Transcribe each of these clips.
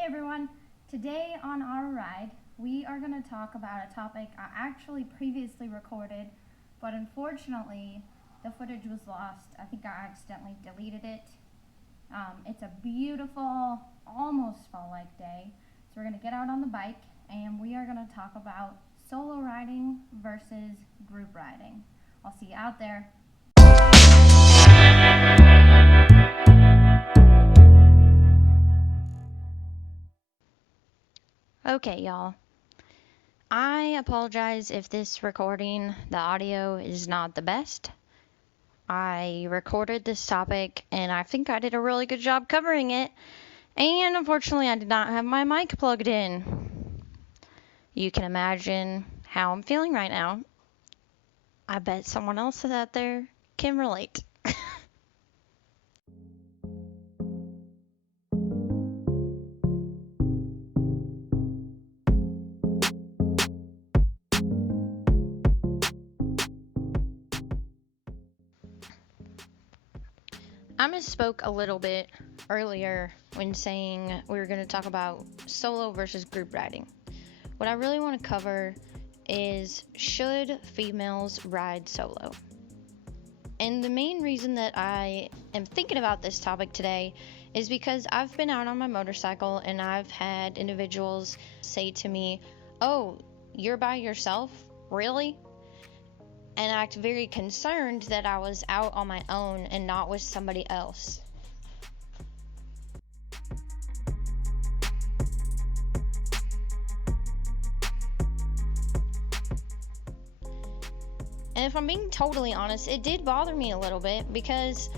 Hey everyone, today on our ride we are going to talk about a topic I actually previously recorded, but unfortunately the footage was lost. I think I accidentally deleted it. It's a beautiful, almost fall-like day, so we're going to get out on the bike and we are going to talk about solo riding versus group riding. I'll see you out there. Okay, y'all. I apologize if this recording, the audio is not the best. I recorded this topic and I think I did a really good job covering it. And unfortunately, I did not have my mic plugged in. You can imagine how I'm feeling right now. I bet someone else out there can relate. I misspoke a little bit earlier when saying we were going to talk about solo versus group riding. What I really want to cover is, should females ride solo? And the main reason that I am thinking about this topic today is because I've been out on my motorcycle and I've had individuals say to me, "Oh, you're by yourself? Really?" And act very concerned that I was out on my own and not with somebody else. And if I'm being totally honest, it did bother me a little bit because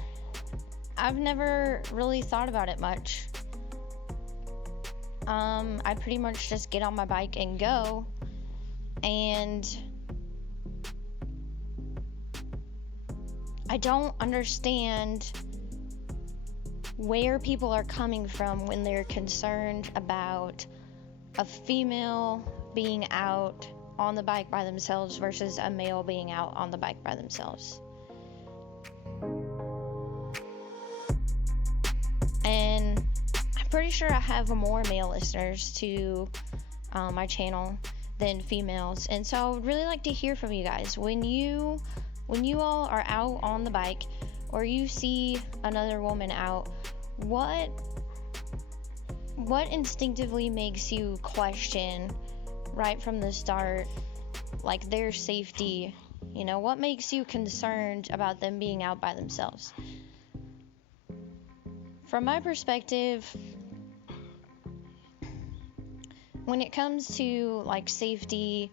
I've never really thought about it much. I pretty much just get on my bike and go, and I don't understand where people are coming from when they're concerned about a female being out on the bike by themselves versus a male being out on the bike by themselves. And I'm pretty sure I have more male listeners to my channel than females, and so I would really like to hear from you guys. When you all are out on the bike or you see another woman out, what instinctively makes you question right from the start, like, their safety? You know, what makes you concerned about them being out by themselves? From my perspective, when it comes to like safety,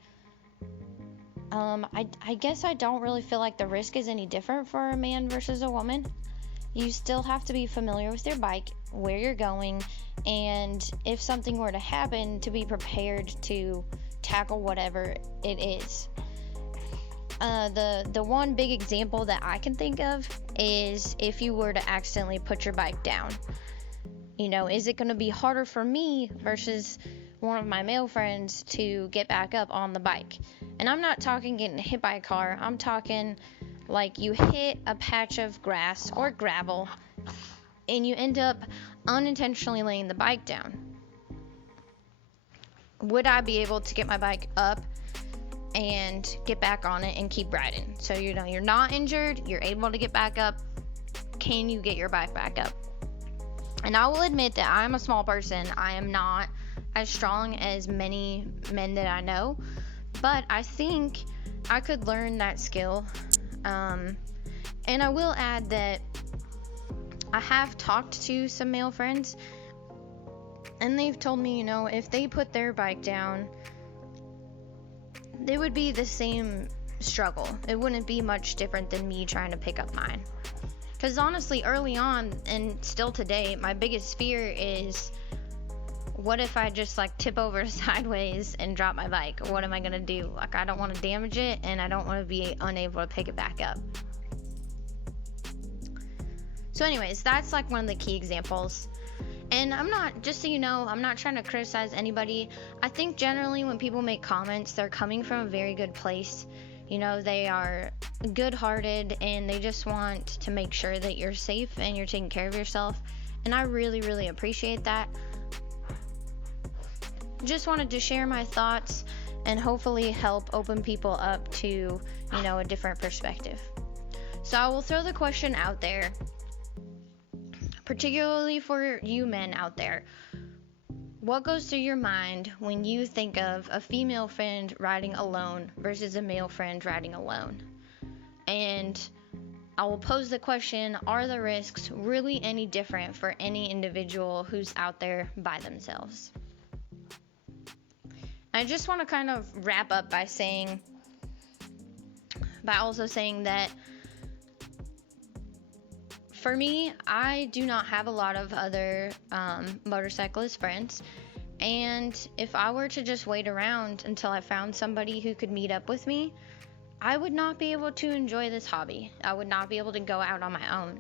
I guess I don't really feel like the risk is any different for a man versus a woman. You still have to be familiar with your bike, where you're going, and if something were to happen, to be prepared to tackle whatever it is. The one big example that I can think of is if you were to accidentally put your bike down. You know, is it going to be harder for me versus one of my male friends to get back up on the bike? And I'm not talking getting hit by a car. I'm talking like you hit a patch of grass or gravel and you end up unintentionally laying the bike down. Would I be able to get my bike up and get back on it and keep riding? So, you know, you're not injured, you're able to get back up. Can you get your bike back up? And I will admit that I'm a small person. I am not as strong as many men that I know, but I think I could learn that skill. And I will add that I have talked to some male friends, and they've told me, you know, if they put their bike down, it would be the same struggle. It wouldn't be much different than me trying to pick up mine. Because honestly, early on, and still today, my biggest fear is, what if I just like tip over sideways and drop my bike? What am I gonna do? Like, I don't want to damage it, and I don't want to be unable to pick it back up. So anyways, that's like one of the key examples. And I'm not, just so you know, I'm not trying to criticize anybody. I think generally when people make comments, they're coming from a very good place. You know, they are good-hearted and they just want to make sure that you're safe and you're taking care of yourself. And I really, really appreciate that. just wanted to share my thoughts and hopefully help open people up to, a different perspective. So I will throw the question out there, particularly for you men out there. What goes through your mind when you think of a female friend riding alone versus a male friend riding alone? And I will pose the question, are the risks really any different for any individual who's out there by themselves? I just want to kind of wrap up by also saying that for me, I do not have a lot of other motorcyclist friends, and if I were to just wait around until I found somebody who could meet up with me, I would not be able to enjoy this hobby. I would not be able to go out on my own.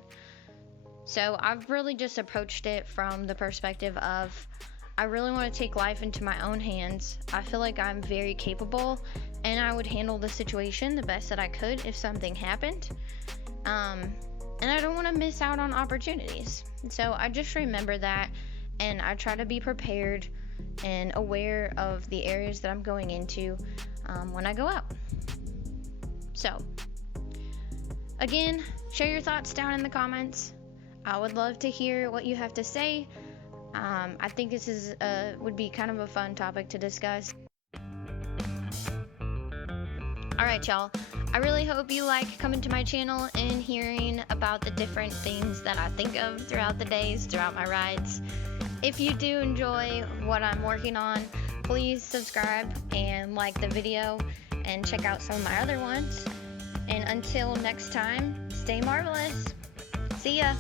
So I've really just approached it from the perspective of, I really want to take life into my own hands. I feel like I'm very capable, and I would handle the situation the best that I could if something happened. And I don't want to miss out on opportunities. So I just remember that, and I try to be prepared and aware of the areas that I'm going into when I go out. So, again, share your thoughts down in the comments. I would love to hear what you have to say. I think this would be kind of a fun topic to discuss. Alright, y'all. I really hope you like coming to my channel and hearing about the different things that I think of throughout the days, throughout my rides. If you do enjoy what I'm working on, please subscribe and like the video and check out some of my other ones. And until next time, stay marvelous. See ya!